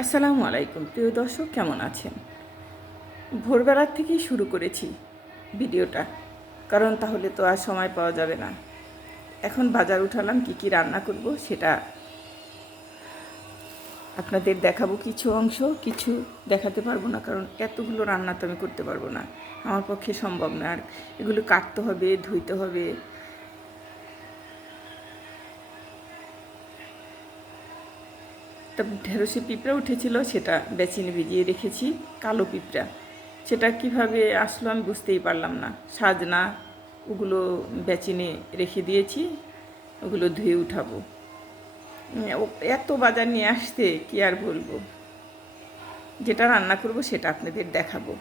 আসসালামু আলাইকুম। প্রিয় দর্শক, কেমন আছেন? ভোরবেলার থেকেই শুরু করেছি ভিডিওটা, কারণ তাহলে তো আর সময় পাওয়া যাবে না। এখন বাজার উঠালাম, কি কি রান্না করব সেটা আপনাদের দেখাবো কিছু অংশ। কিছু দেখাতে পারব না, কারণ এতগুলো রান্না তো আমি করতে পারব না। আমার পক্ষে সম্ভব না। আর এগুলো কাটতে হবে, ধুইতে হবে একটা ঢেঁড়সে পিঁপড়া উঠেছিল, সেটা বেচিনে ভিজিয়ে রেখেছি, কালো পিঁপড়া। সেটা কীভাবে আসলো আমি বুঝতেই পারলাম না। সাজনা, ওগুলো বেচিনে রেখে দিয়েছি, ওগুলো ধুয়ে উঠাবো। এত বাজার নিয়ে আসতে কি আর বলব? যেটা রান্না করব সেটা আপনাদের দেখাবো।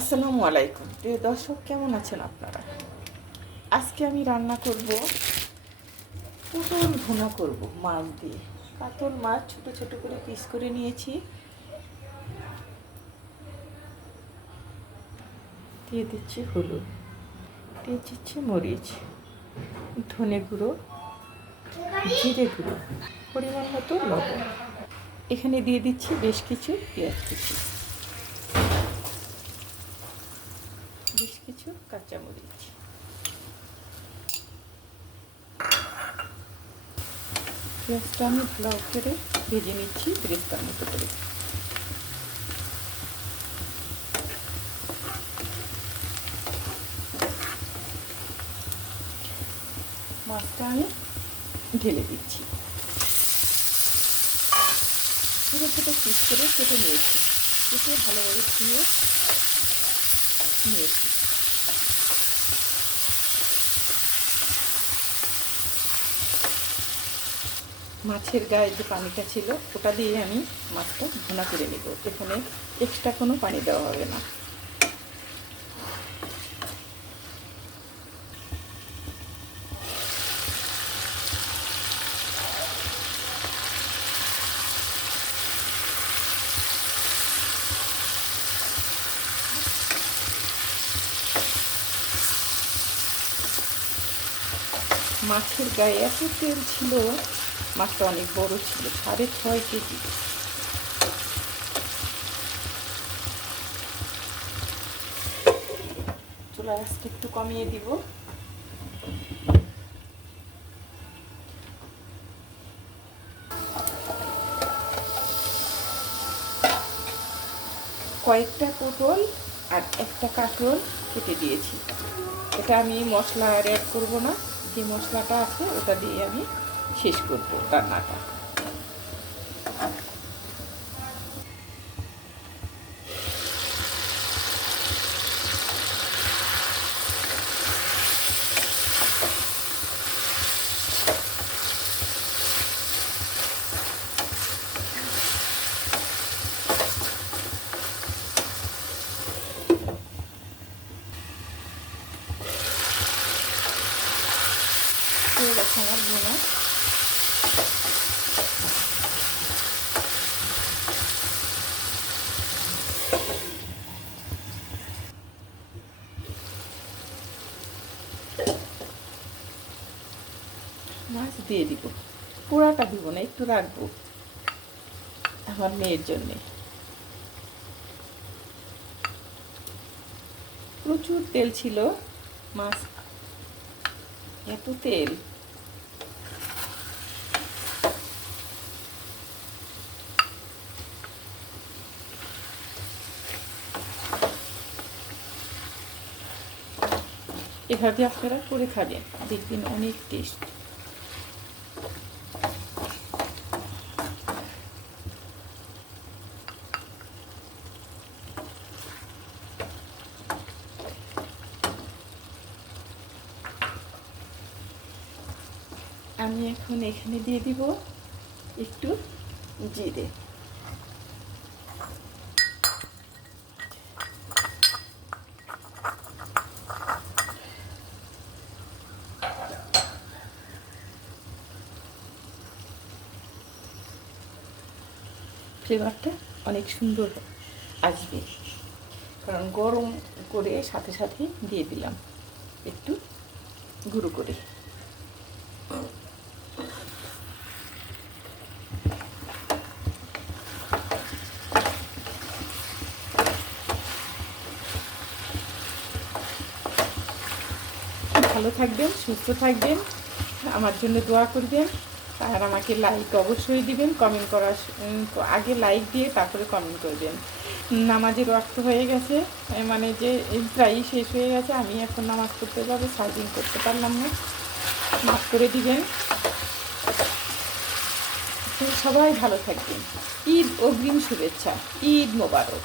আসসালামু আলাইকুম। প্রিয় দর্শক, কেমন আছেন আপনারা? আজকে আমি রান্না করব, পটল ভুনা করব, মাছ দিয়ে। কাতল মাছ ছোট ছোট করে পিস করে নিয়েছি। দিয়ে দিচ্ছি হলুদ। দিয়ে দিচ্ছি মরিচ, ধনে গুঁড়ো, জিরে গুঁড়ো, পরিমাণ মতো লবণ। এখানে দিয়ে দিচ্ছি বেশ কিছু পেঁয়াজ কুচি বেশ কিছু কাঁচামরিচ পেঁয়াজটা আমি ভালো করে ভেজে নিচ্ছি ব্রেস্তার মতো করে মাছটা আমি ঢেলে দিচ্ছি ছোটো ছোটো পিস করে কেটে নিয়েছি। কেটে ভালোভাবে ধুয়ে নিয়েছি। মাছের গায়ে যে পানিটা ছিল, ওটা দিয়ে আমি মাছটা ভুনা করে নেব। এখানে এক্সট্রা কোনো পানি দেওয়া হবে না। মাছের গায়ে এত তেল ছিল মাছটা অনেক বড় ছিল, সাড়ে ছয় কেজি। চুলা আজকে একটু কমিয়ে দিব। কয়েকটা পটল আর একটা কাঁকরোল কেটে দিয়েছি। এটা আমি মশলা আর অ্যাড করব না, যে মশলাটা আছে ওটা দিয়ে আমি শেষ করব। রান্নাটা দিব। পোড়াটা দিব না, একটু রাখব। আমার মেয়ের জন্যে। প্রচুর তেল ছিল, মাছ। এত তেল। এভাবে আপনারা করে খাবেন, দেখবেন অনেক টেস্ট আমি এখন এখানে দিয়ে দিব একটু জিরে। ফ্লেভারটা অনেক সুন্দর আসবে। কারণ গরম করে সাথে সাথে দিয়ে দিলাম। একটু গুঁড়ো করে। ভালো থাকবেন, সুস্থ থাকবেন, আমার জন্য দোয়া করবেন, আর আমাকে লাইক অবশ্যই দিবেন কমেন্ট করার আগে লাইক দিয়ে তারপরে কমেন্ট করবেন। নামাজের রক্ত হয়ে গেছে মানে যে এই প্রায়ই শেষ হয়ে গেছে, আমি এখন নামাজ পড়তে যাব সার্জিং করতে পারলাম না, মাফ করে দিবেন। সবাই ভালো থাকবেন। ঈদ অগ্রিম শুভেচ্ছা, ঈদ মোবারক।